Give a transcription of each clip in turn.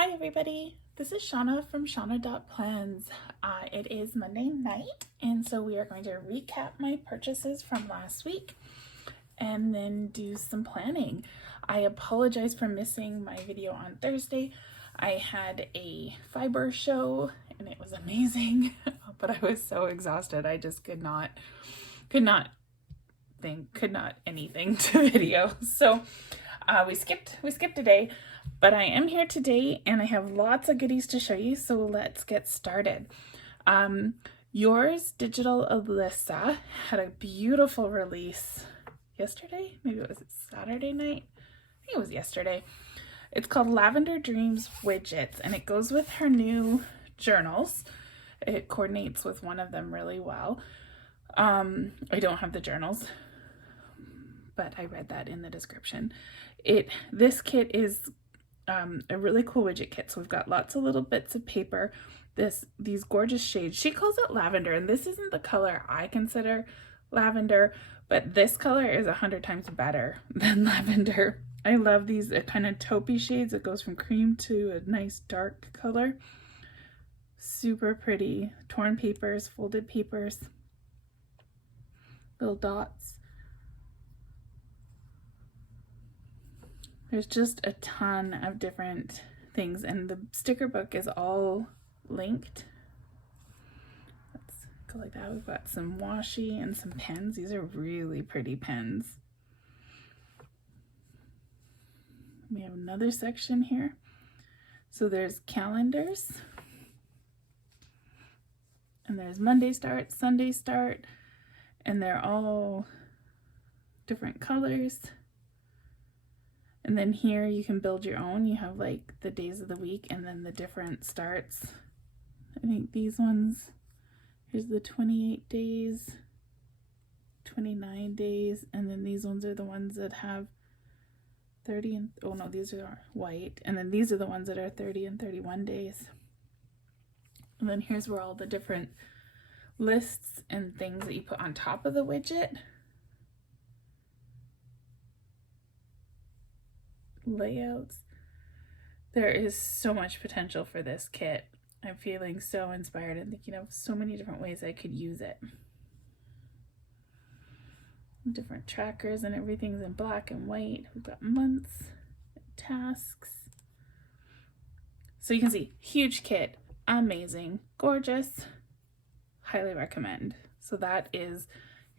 Hi everybody, this is Shauna from Shauna.plans. It is Monday night, and so we are going to recap my purchases from last week and then do some planning. I apologize for missing my video on Thursday. I had a fiber show and it was amazing, but I was so exhausted. I just could not anything to video. So we skipped a day, but I am here today and I have lots of goodies to show you, so let's get started. Yours Digital Alyssa had a beautiful release yesterday. Maybe it was Saturday night. I think it was yesterday. It's called Lavender Dreams Widgets, and it goes with her new journals. It coordinates with one of them really well. I don't have the journals, but I read that in the description. This kit is a really cool widget kit. So we've got lots of little bits of paper, these gorgeous shades. She calls it lavender, and this isn't the color I consider lavender, but this color is 100 times better than lavender. I love these kind of taupey shades. It goes from cream to a nice dark color. Super pretty. Torn papers, folded papers, little dots. There's just a ton of different things, and the sticker book is all linked. Let's go like that. We've got some washi and some pens. These are really pretty pens. We have another section here. So there's calendars, and there's Monday start, Sunday start, and they're all different colors. And then here you can build your own. You have like the days of the week and then the different starts. I think these ones, here's the 28 days, 29 days, and then these ones are the ones that have 30 and, oh no, these are white. And then these are the ones that are 30 and 31 days. And then here's where all the different lists and things that you put on top of the widget. Layouts. There is so much potential for this kit. I'm feeling so inspired and thinking of so many different ways I could use it. Different trackers, and everything's in black and white. We've got months, tasks. So you can see, huge kit, amazing, gorgeous, highly recommend. So that is,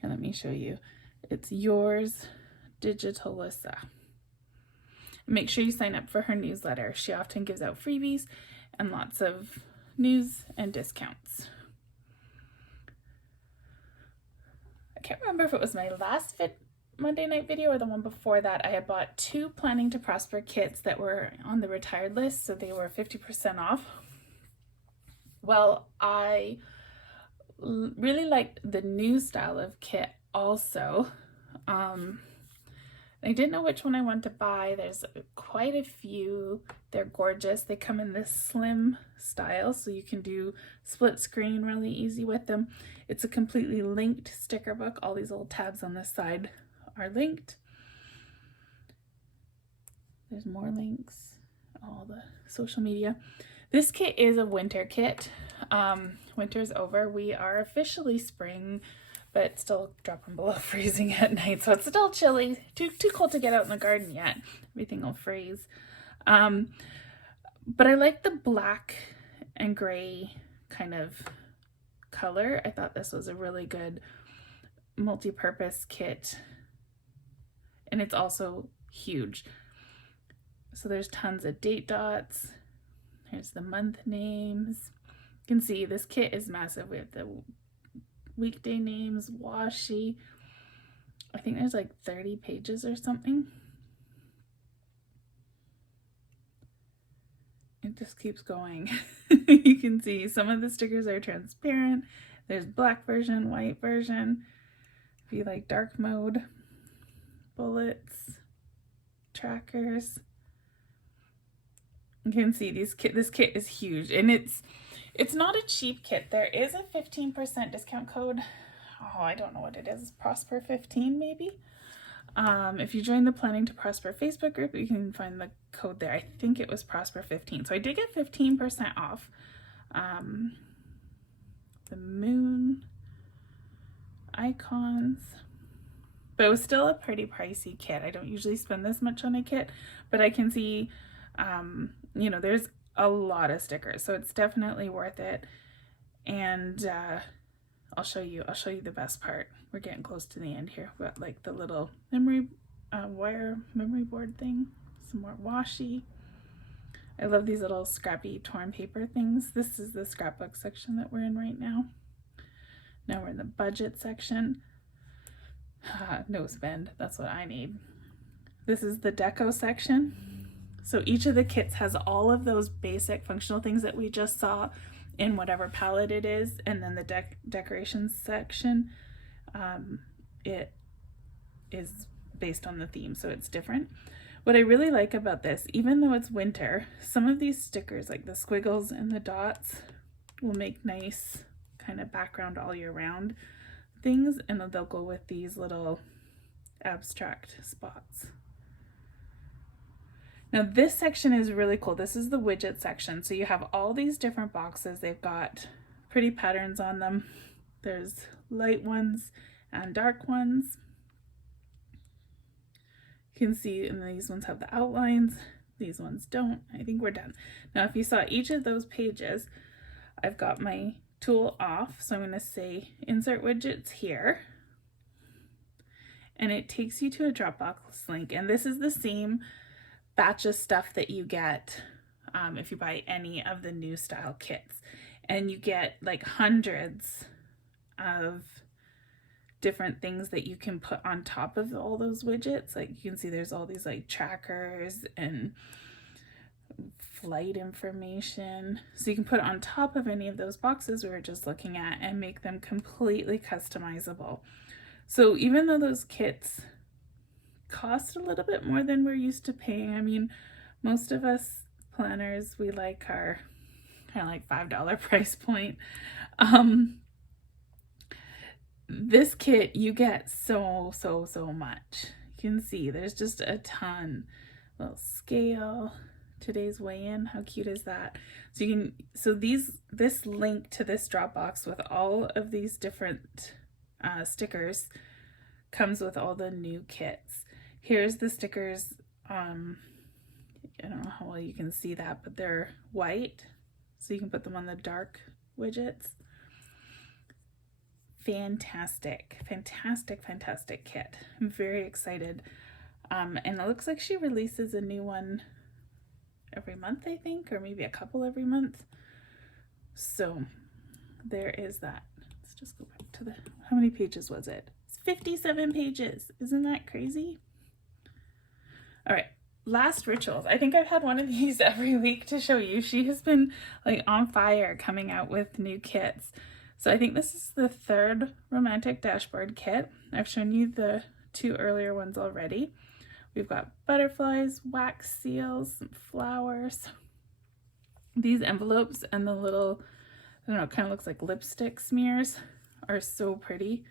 here, let me show you. It's Yours Digital Alyssa. Make sure you sign up for her newsletter. She often gives out freebies and lots of news and discounts. I can't remember if it was my last Monday night video or the one before that. I had bought 2 Planning to Prosper kits that were on the retired list, so they were 50% off. Well, I really liked the new style of kit also. I didn't know which one I wanted to buy. There's quite a few. They're gorgeous. They come in this slim style, so you can do split screen really easy with them. It's a completely linked sticker book. All these little tabs on this side are linked. There's more links, all the social media. This kit is a winter kit. Winter's over. We are officially spring, but it's still dropping below freezing at night, so it's still chilly. Too cold to get out in the garden yet. Everything will freeze. But I like the black and gray kind of color. I thought this was a really good multi-purpose kit, and it's also huge. So there's tons of date dots. Here's the month names. You can see this kit is massive. We have the weekday names, washi. I think there's like 30 pages or something. It just keeps going. You can see some of the stickers are transparent. There's black version, white version. If you like dark mode, bullets, trackers. You can see this kit is huge, and it's not a cheap kit. There is a 15% discount code. Oh, I don't know what it is. Prosper 15 maybe. If you join the Planning to Prosper Facebook group, you can find the code there. I think it was Prosper15. So I did get 15% off. The moon icons, but it was still a pretty pricey kit. I don't usually spend this much on a kit, but I can see, you know, there's a lot of stickers, so it's definitely worth it. And I'll show you the best part. We're getting close to the end here. We've got like the little memory wire memory board thing, some more washi. I love these little scrappy torn paper things. This is the scrapbook section that we're in right now. Now we're in the budget section. No spend, that's what I need. This is the deco section. So each of the kits has all of those basic functional things that we just saw in whatever palette it is, and then the decorations section, it is based on the theme, so it's different. What I really like about this, even though it's winter, some of these stickers, like the squiggles and the dots, will make nice kind of background all year round things, and they'll go with these little abstract spots. Now this section is really cool. This is the widget section. So you have all these different boxes. They've got pretty patterns on them. There's light ones and dark ones. You can see, and these ones have the outlines. These ones don't. I think we're done. Now if you saw each of those pages, I've got my tool off. So I'm going to say insert widgets here. And it takes you to a Dropbox link. And this is the same batch of stuff that you get if you buy any of the new style kits, and you get like hundreds of different things that you can put on top of all those widgets. Like you can see there's all these like trackers and flight information, so you can put it on top of any of those boxes we were just looking at and make them completely customizable. So even though those kits cost a little bit more than we're used to paying, I mean, most of us planners, we like our kind of like $5 price point. This kit, you get so much. You can see there's just a ton. Little scale, today's weigh-in, how cute is that? So you can, so this link to this Dropbox with all of these different stickers comes with all the new kits. Here's the stickers. I don't know how well you can see that, but they're white, so you can put them on the dark widgets. Fantastic kit. I'm very excited. And it looks like she releases a new one every month, I think, or maybe a couple every month. So there is that. Let's just go back to the, how many pages was it? It's 57 pages. Isn't that crazy? All right, last rituals. I think I've had one of these every week to show you. She has been like on fire coming out with new kits. So I think this is the third romantic dashboard kit. I've shown you the two earlier ones already. We've got butterflies, wax seals, some flowers. These envelopes and the little, I don't know, it kind of looks like lipstick smears are so pretty.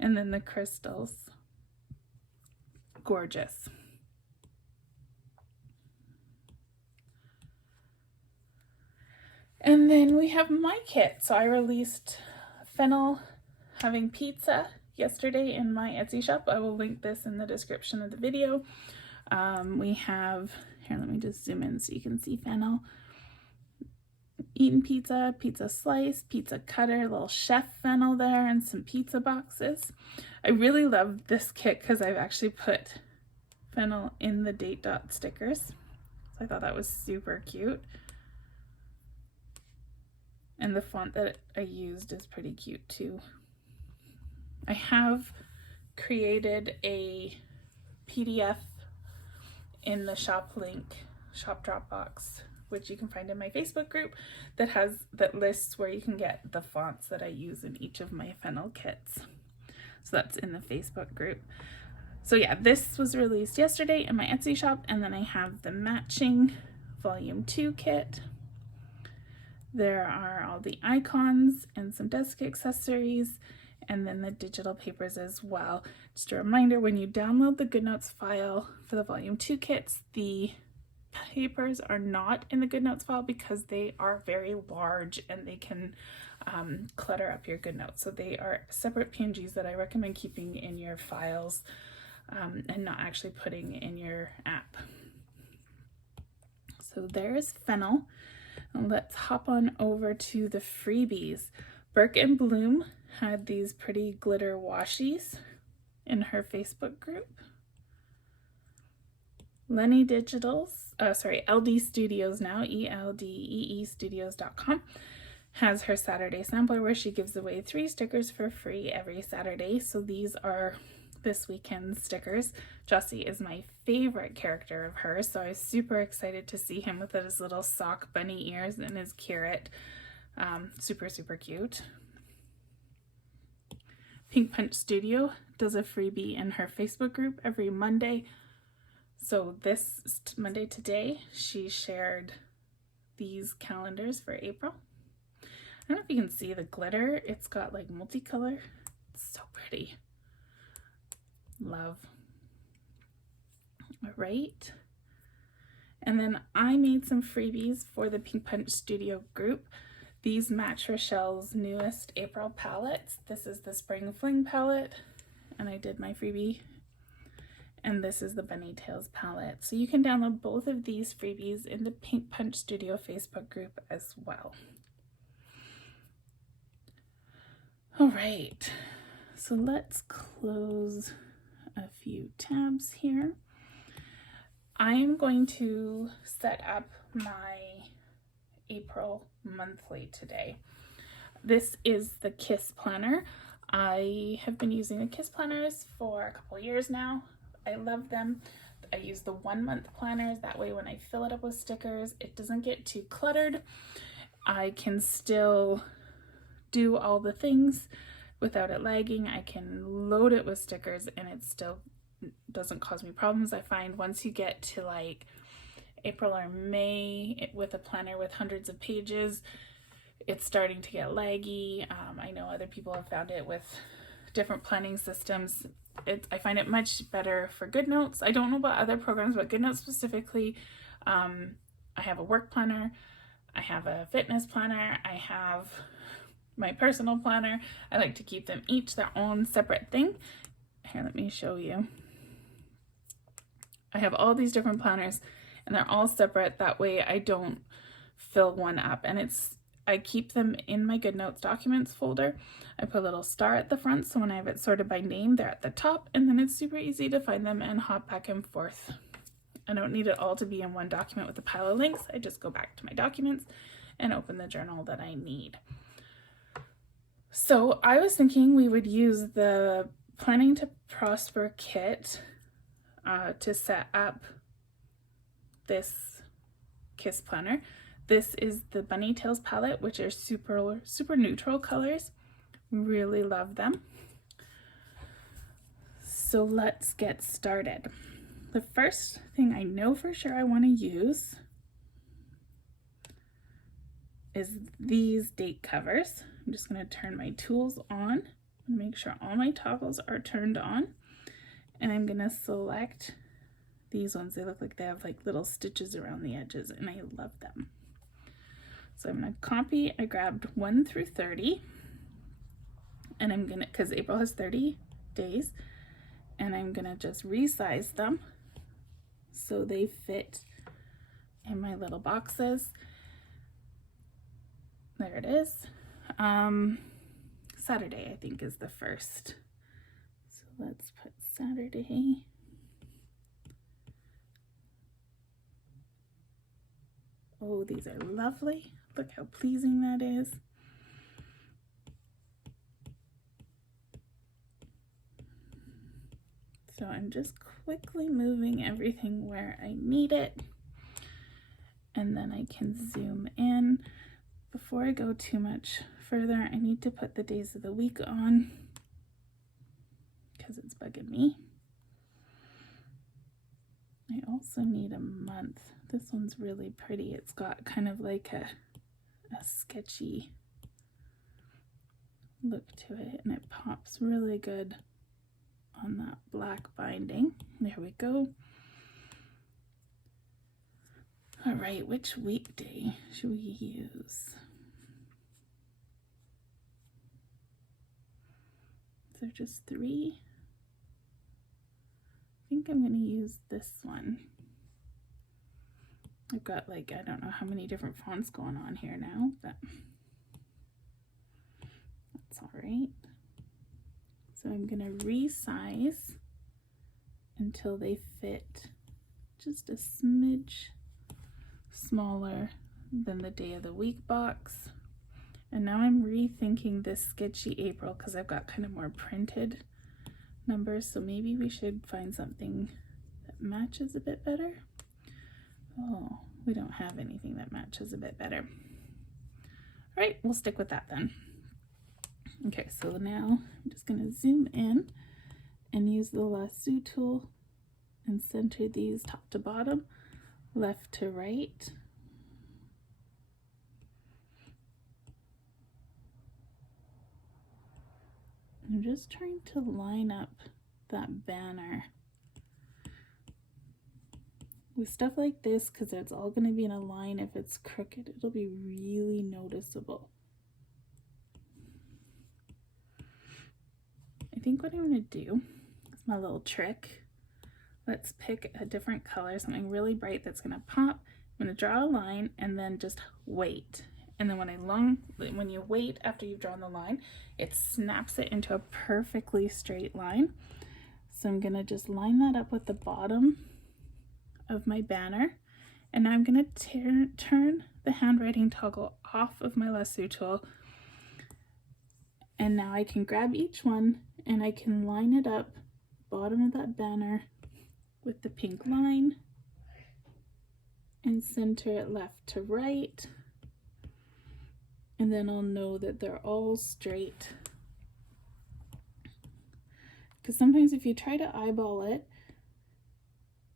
And then the crystals, gorgeous. And then we have my kit. So I released Fennel having pizza yesterday in my Etsy shop. I will link this in the description of the video. We have, here, let me just zoom in so you can see Fennel eating pizza, pizza slice, pizza cutter, little chef Fennel there, and some pizza boxes. I really love this kit because I've actually put Fennel in the date dot stickers. So I thought that was super cute. And the font that I used is pretty cute too. I have created a PDF in the shop link, shop Dropbox, which you can find in my Facebook group, that lists where you can get the fonts that I use in each of my Fennel kits. So that's in the Facebook group. So yeah, this was released yesterday in my Etsy shop, and then I have the matching volume 2 kit. There are all the icons and some desk accessories and then the digital papers as well. Just a reminder, when you download the Goodnotes file for the volume 2 kits, the papers are not in the Goodnotes file because they are very large and they can clutter up your Goodnotes. So they are separate PNGs that I recommend keeping in your files and not actually putting in your app. So there's Fennel. Let's hop on over to the freebies. Burke and Bloom had these pretty glitter washies in her Facebook group. Lenny Digital's, LD Studios now, ELDEE Studios.com, has her Saturday sampler where she gives away 3 stickers for free every Saturday. So these are this weekend's stickers. Jossie is my favorite character of hers, so I was super excited to see him with his little sock bunny ears and his carrot. Super, super cute. Pink Punch Studio does a freebie in her Facebook group every Monday. So this Monday today, she shared these calendars for April. I don't know if you can see the glitter. It's got like multicolor. It's so pretty. Love. All right. And then I made some freebies for the Pink Punch Studio group. These match Rochelle's newest April palettes. This is the Spring Fling palette, and I did my freebie. And this is the Bunny Tails palette. So you can download both of these freebies in the Pink Punch Studio Facebook group as well. All right, so let's close a few tabs here. I am going to set up my April monthly today. This is the Kiss Planner. I have been using the Kiss Planners for a couple years now. I love them. I use the 1 month planners. That way when I fill it up with stickers, it doesn't get too cluttered. I can still do all the things without it lagging. I can load it with stickers and it still doesn't cause me problems. I find once you get to like April or May with a planner with hundreds of pages, it's starting to get laggy. I know other people have found it with different planning systems. I find it much better for Goodnotes. I don't know about other programs, but Goodnotes specifically, I have a work planner, I have a fitness planner, I have my personal planner. I like to keep them each their own separate thing. Here, let me show you. I have all these different planners and they're all separate. That way I don't fill one up, and I keep them in my Goodnotes documents folder. I put a little star at the front, so when I have it sorted by name, they're at the top, and then it's super easy to find them and hop back and forth. I don't need it all to be in one document with a pile of links. I just go back to my documents and open the journal that I need. So I was thinking we would use the Planning to Prosper kit to set up this Kiss Planner. This is the Bunny Tails palette, which are super neutral colors. Really love them. So let's get started. The first thing I know for sure I want to use is these date covers. I'm just going to turn my tools on and make sure all my toggles are turned on. And I'm going to select these ones. They look like they have like little stitches around the edges, and I love them. So I'm going to copy, I grabbed 1 through 30, and I'm going to, because April has 30 days, and I'm going to just resize them so they fit in my little boxes. There it is. Saturday, I think, is the first. So let's put Saturday. Oh, these are lovely. Look how pleasing that is. So I'm just quickly moving everything where I need it. And then I can zoom in. Before I go too much further, I need to put the days of the week on because it's bugging me. I also need a month. This one's really pretty. It's got kind of like a sketchy look to it, and it pops really good on that black binding. There we go. All right, which weekday should we use? Is there just 3? I think I'm going to use this one. I've got like, I don't know how many different fonts going on here now, but that's all right. So I'm going to resize until they fit just a smidge smaller than the day of the week box. And now I'm rethinking this sketchy April because I've got kind of more printed numbers, so maybe we should find something that matches a bit better. Oh, we don't have anything that matches a bit better. All right, we'll stick with that then. Okay, so now I'm just going to zoom in and use the lasso tool and center these top to bottom, left to right. I'm just trying to line up that banner with stuff like this, because it's all going to be in a line. If it's crooked, it'll be really noticeable. I think what I'm going to do is my little trick. Let's pick a different color, something really bright that's going to pop. I'm going to draw a line and then just wait. And then when you wait after you've drawn the line, it snaps it into a perfectly straight line. So I'm going to just line that up with the bottom of my banner. And now I'm going to turn the handwriting toggle off of my lasso tool. And now I can grab each one and I can line it up bottom of that banner with the pink line and center it left to right. And then I'll know that they're all straight. Because sometimes if you try to eyeball it,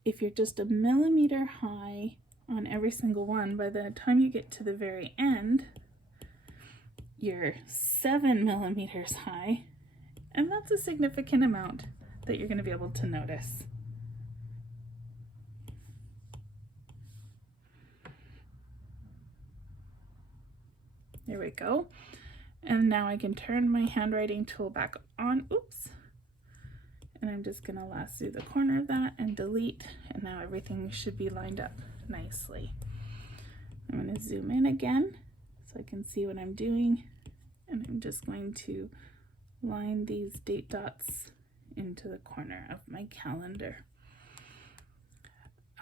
if you're just a millimeter high on every single one, by the time you get to the very end, you're 7 millimeters high. And that's a significant amount that you're going to be able to notice. There we go. And now I can turn my handwriting tool back on. Oops. And I'm just going to lasso the corner of that and delete. And now everything should be lined up nicely. I'm going to zoom in again so I can see what I'm doing. And I'm just going to line these date dots into the corner of my calendar.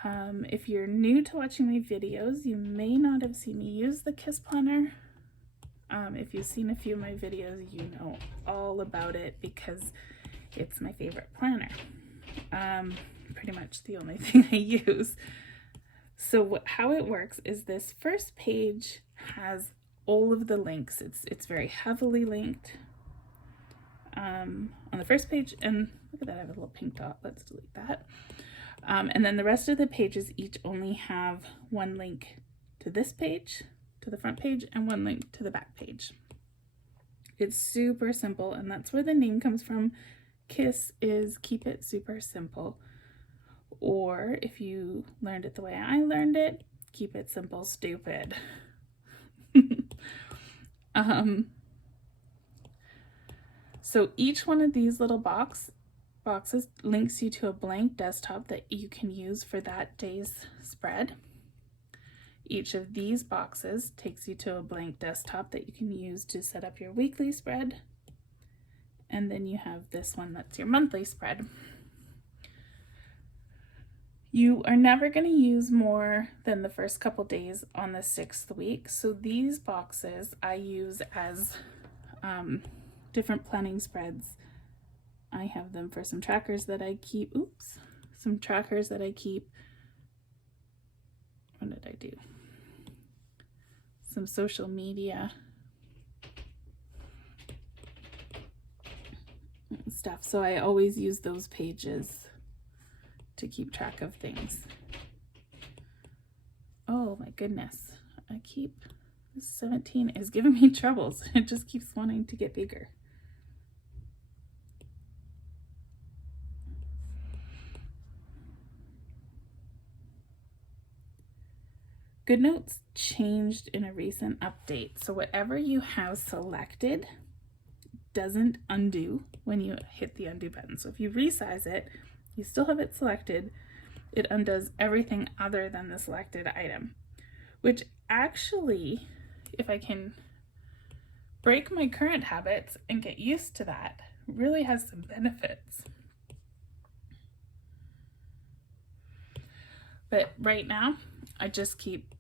If you're new to watching my videos, you may not have seen me use the Kiss Planner. If you've seen a few of my videos, you know all about it because it's my favorite planner. Pretty much the only thing I use. So how it works is this first page has all of the links. It's very heavily linked on the first page, and look at that, I have a little pink dot. Let's delete that. And then the rest of the pages each only have one link to this page, to the front page, and one link to the back page. It's super simple, and that's where the name comes from. KISS is keep it super simple. Or if you learned it the way I learned it, keep it simple, stupid. So each one of these little boxes links you to a blank desktop that you can use for that day's spread. Each of these boxes takes you to a blank desktop that you can use to set up your weekly spread. And then you have this one that's your monthly spread. You are never going to use more than the first couple days on the 6th week. So these boxes I use as different planning spreads. I have them for some trackers that I keep. Some trackers that I keep. What did I do? Some social media stuff. So I always use those pages to keep track of things. Oh my goodness. I keep This 17 is giving me troubles. It just keeps wanting to get bigger. Goodnotes changed in a recent update. So whatever you have selected doesn't undo when you hit the undo button. So if you resize it, you still have it selected. It undoes everything other than the selected item, which actually, if I can break my current habits and get used to that, really has some benefits. But right now, I just keep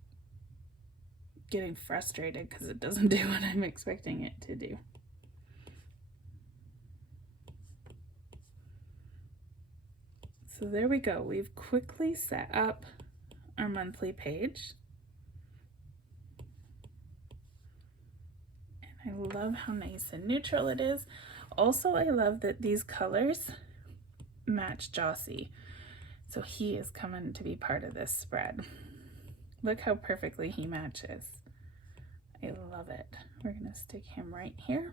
getting frustrated because it doesn't do what I'm expecting it to do. So there we go. We've quickly set up our monthly page. And I love how nice and neutral it is. Also, I love that these colors match Jossie. So he is coming to be part of this spread. Look how perfectly he matches. I love it. We're gonna stick him right here.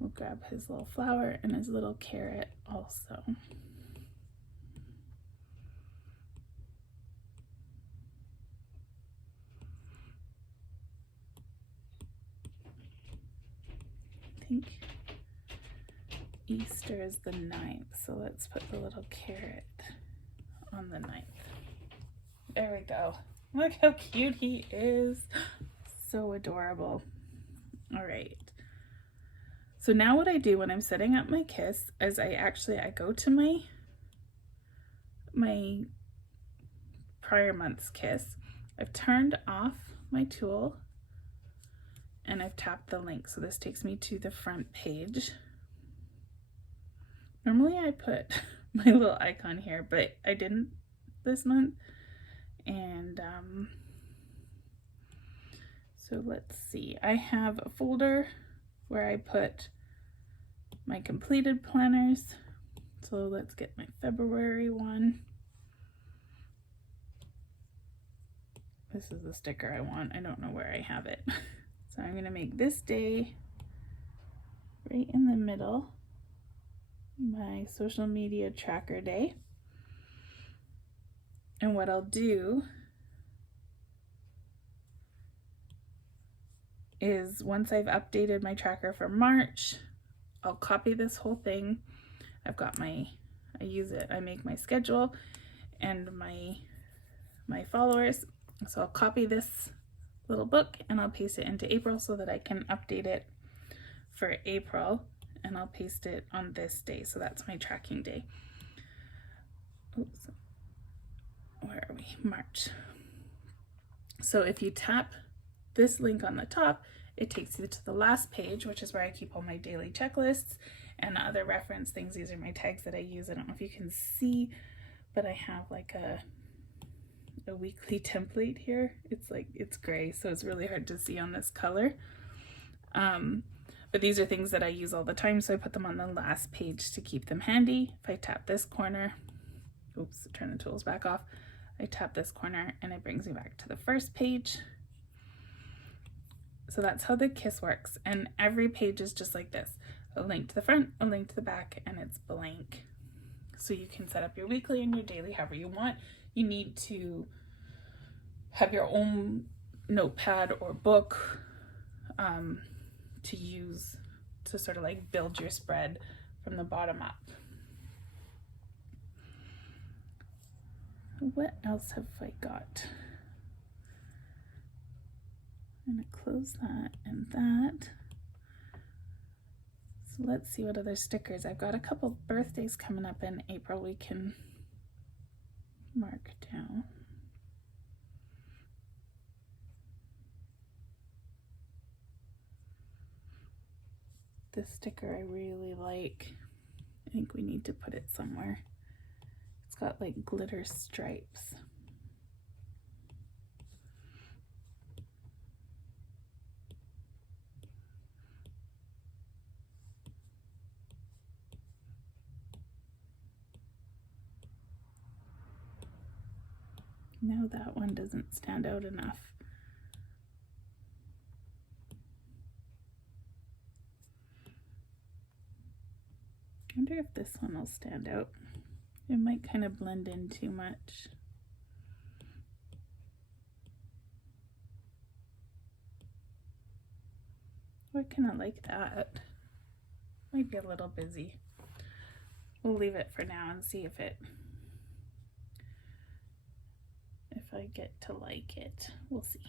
We'll grab his little flower and his little carrot also. I think Easter is the 9th, so let's put the little carrot on the 9th. There we go. Look how cute he is. So adorable. All right. So now what I do when I'm setting up my kiss is I go to my prior month's kiss. I've turned off my tool and I've tapped the link. So this takes me to the front page. Normally I put my little icon here, but I didn't this month. And so let's see. I have a folder where I put my completed planners. So let's get my February one. This is the sticker I want. I don't know where I have it. So I'm gonna make this day right in the middle, my social media tracker day. And what I'll do is once I've updated my tracker for March, I'll copy this whole thing. I've got I make my schedule and my followers. So I'll copy this little book and I'll paste it into April so that I can update it for April, and I'll paste it on this day. So that's my tracking day. Oops. Where are we? March. So if you tap this link on the top, it takes you to the last page, which is where I keep all my daily checklists and other reference things. These are my tags that I use. I don't know if you can see, but I have like a weekly template here. It's gray, so it's really hard to see on this color. But these are things that I use all the time, so I put them on the last page to keep them handy. If I tap this corner, oops, turn the tools back off. I tap this corner and it brings me back to the first page. So that's how the KISS works. And every page is just like this. A link to the front, a link to the back, and it's blank. So you can set up your weekly and your daily however you want. You need to have your own notepad or book to use to sort of like build your spread from the bottom up. What else have I got? I'm going to close that and that. So let's see what other stickers. I've got a couple birthdays coming up in April we can mark down. This sticker I really like. I think we need to put it somewhere. It's got like glitter stripes. No, that one doesn't stand out enough. wonder if this one will stand out. It might kind of blend in too much. I kind of like that. Might be a little busy. We'll leave it for now and see if I get to like it. We'll see.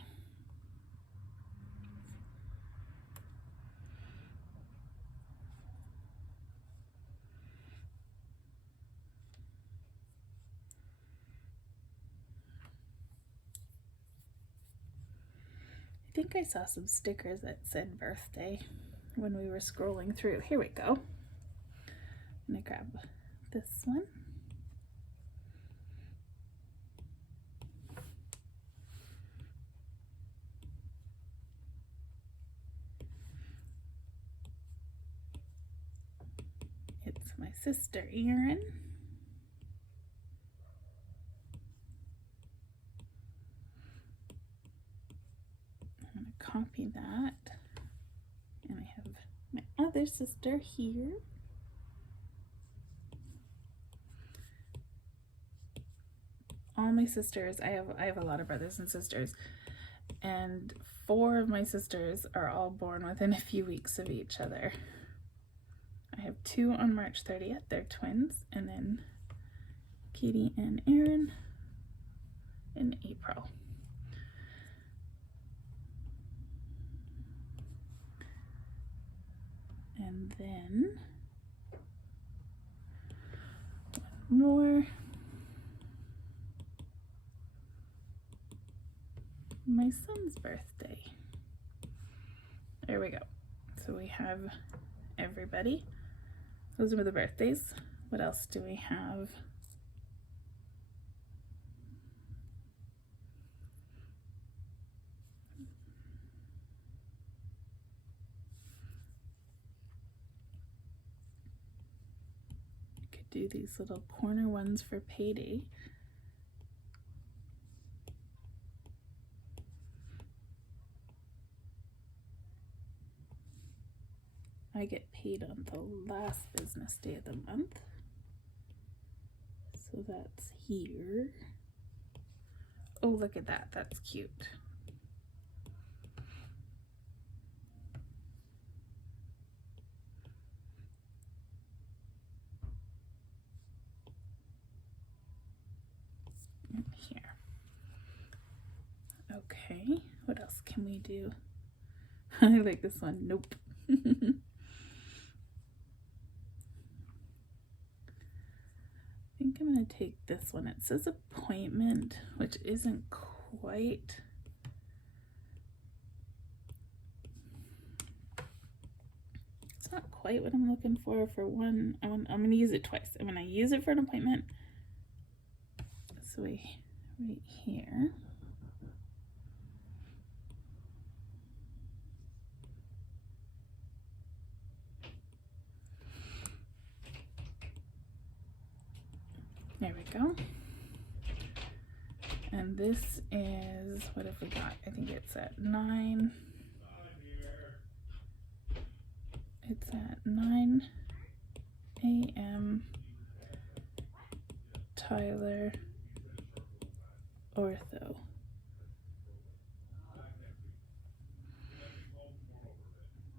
I think I saw some stickers that said birthday when we were scrolling through. Here we go. I'm gonna grab this one. It's my sister Erin. I'm gonna copy that. And I have my other sister here. All my sisters, I have a lot of brothers and sisters, and 4 of my sisters are all born within a few weeks of each other. I have 2 on March 30th, they're twins, and then Katie and Erin in April. And then one more. My son's birthday. There we go. So we have everybody. Those are the birthdays. What else do we have? You could do these little corner ones for payday. I get paid on the last business day of the month. So that's here. Oh, look at that. That's cute. And here. Okay, what else can we do? I like this one. Nope. I think I'm going to take this one. It says appointment, which isn't quite. It's not quite what I'm looking for one. I'm going to use it twice. I'm going to use it for an appointment. So right here. There we go. And this is, what have we got? I think it's at 9. It's at 9 a.m. Tyler Ortho.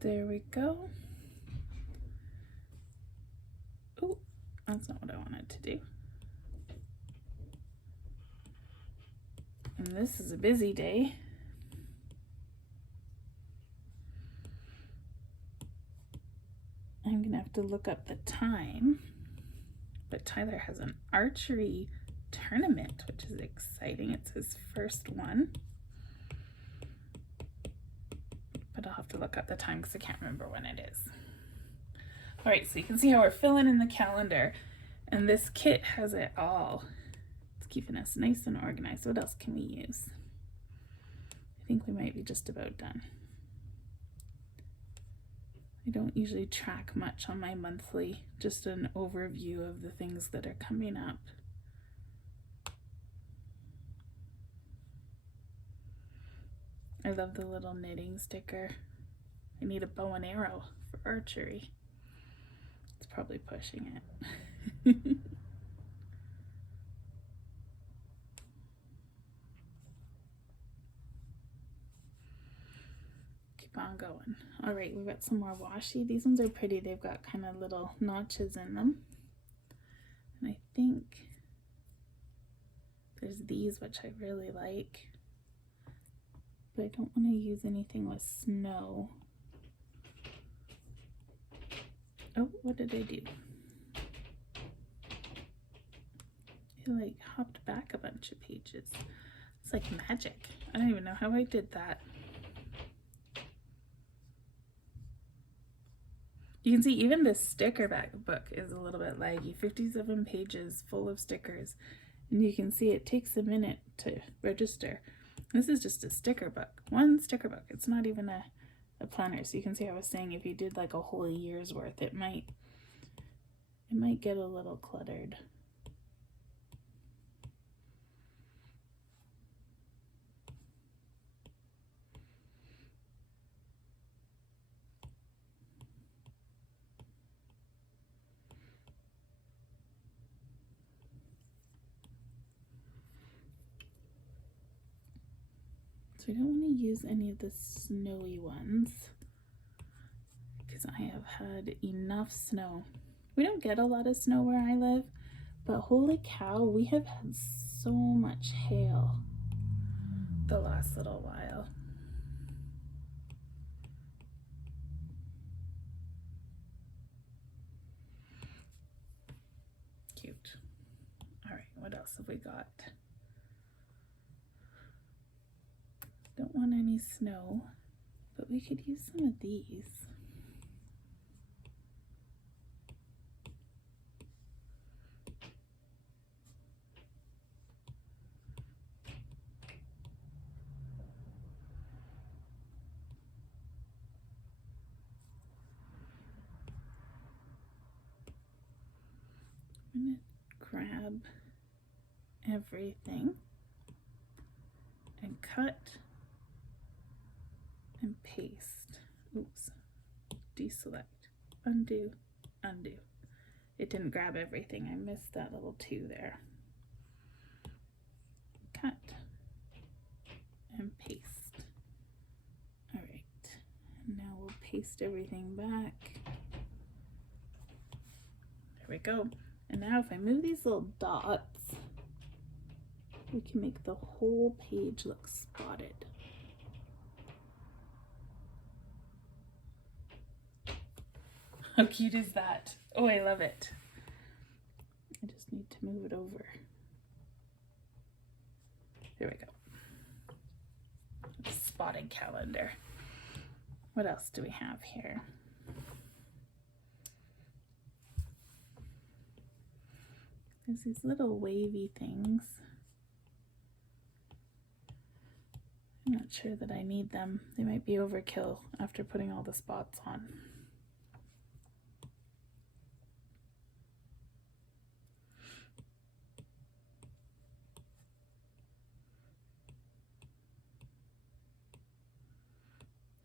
There we go. Oh, that's not what I wanted to do. And this is a busy day. I'm gonna have to look up the time, but Tyler has an archery tournament, which is exciting. It's his first one, but I'll have to look up the time because I can't remember when it is. All right, so you can see how we're filling in the calendar, and this kit has it all. It's keeping us nice and organized. What else can we use? I think we might be just about done. I don't usually track much on my monthly, just an overview of the things that are coming up. I love the little knitting sticker. I need a bow and arrow for archery. It's probably pushing it. Keep on going. All right, we've got some more washi. These ones are pretty. They've got kind of little notches in them. And I think there's these, which I really like. But I don't want to use anything with snow. Oh, what did I do? It like hopped back a bunch of pages. It's like magic. I don't even know how I did that. You can see even the sticker back book is a little bit laggy. 57 pages full of stickers. And you can see it takes a minute to register. This is just a sticker book. One sticker book. It's not even a planner. So you can see I was saying if you did like a whole year's worth, it might get a little cluttered. So I don't want to use any of the snowy ones because I have had enough snow. We don't get a lot of snow where I live, but holy cow, we have had so much hail the last little while. Cute. All right, what else have we got? Don't want any snow, but we could use some of these. I'm gonna grab everything and cut and paste. Oops, deselect, undo, undo. It didn't grab everything. I missed that little 2 there. Cut and paste. All right, now we'll paste everything back. There we go. And now if I move these little dots, we can make the whole page look spotted. How cute is that? Oh, I love it. I just need to move it over. There we go. Spotted calendar. What else do we have here? There's these little wavy things. I'm not sure that I need them. They might be overkill after putting all the spots on.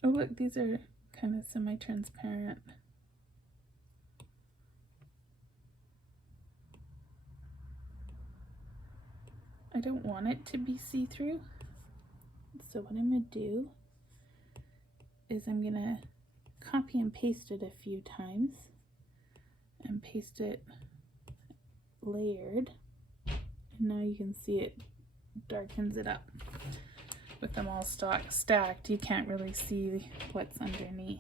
Oh look, these are kind of semi-transparent. I don't want it to be see-through. So what I'm going to do is I'm going to copy and paste it a few times and paste it layered. And now you can see it darkens it up. With them all stacked, you can't really see what's underneath.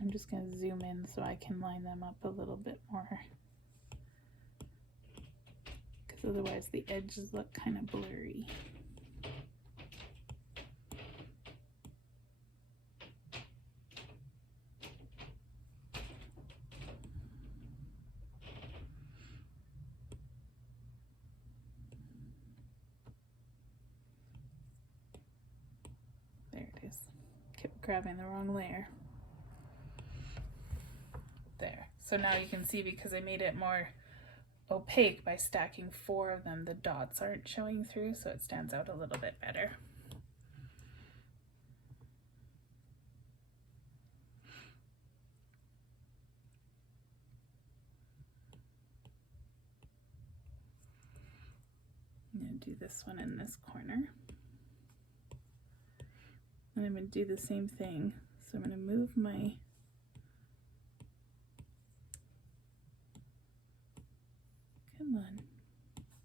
I'm just going to zoom in so I can line them up a little bit more. Because otherwise the edges look kind of blurry. Kept grabbing the wrong layer. There. So now you can see, because I made it more opaque by stacking 4 of them, the dots aren't showing through, so it stands out a little bit better. do this one in this corner. And I'm going to do the same thing. So I'm going to move my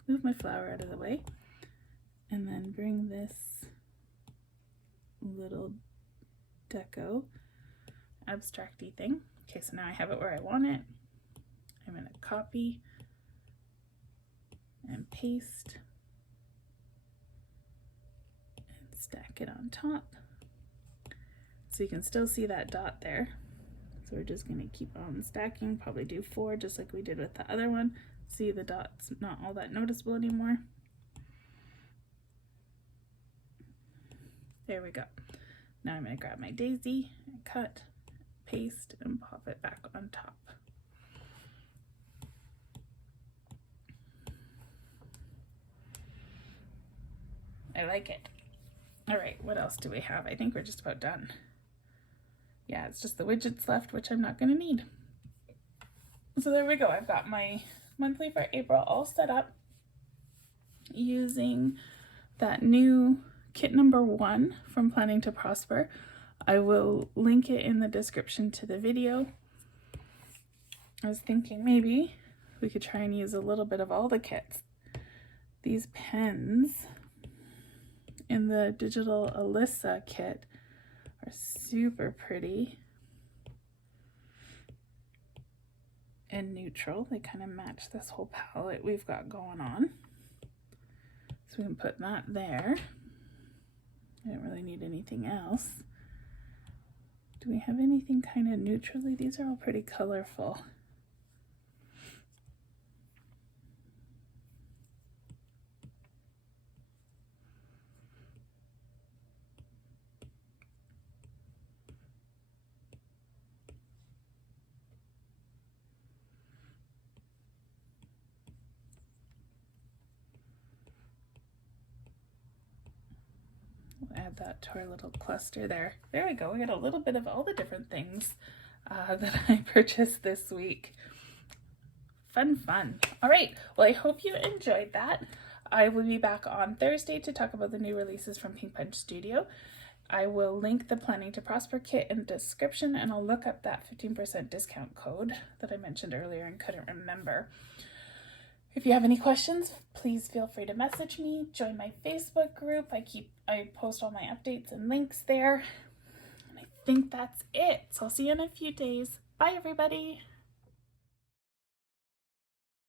move my flower out of the way, and then bring this little deco abstracty thing. Okay, so now I have it where I want it. I'm going to copy and paste and stack it on top. So you can still see that dot there. So we're just going to keep on stacking, probably do 4 just like we did with the other one. See, the dot's not all that noticeable anymore. There we go. Now I'm going to grab my daisy and cut, paste, and pop it back on top. I like it. All right, what else do we have? I think we're just about done. Yeah, it's just the widgets left, which I'm not going to need. So there we go. I've got my monthly for April all set up using that new kit number 1 from Planning to Prosper. I will link it in the description to the video. I was thinking maybe we could try and use a little bit of all the kits. These pens in the Digital Alyssa kit are super pretty and neutral. They kind of match this whole palette we've got going on. So we can put that there. I don't really need anything else. Do we have anything kind of neutrally? These are all pretty colorful. Add that to our little cluster there. There we go. We got a little bit of all the different things that I purchased this week. Fun. All right. Well, I hope you enjoyed that. I will be back on Thursday to talk about the new releases from Pink Punch Studio. I will link the Planning to Prosper kit in the description, and I'll look up that 15% discount code that I mentioned earlier and couldn't remember. If you have any questions, please feel free to message me. Join my Facebook group. I post all my updates and links there. And I think that's it. So I'll see you in a few days. Bye, everybody.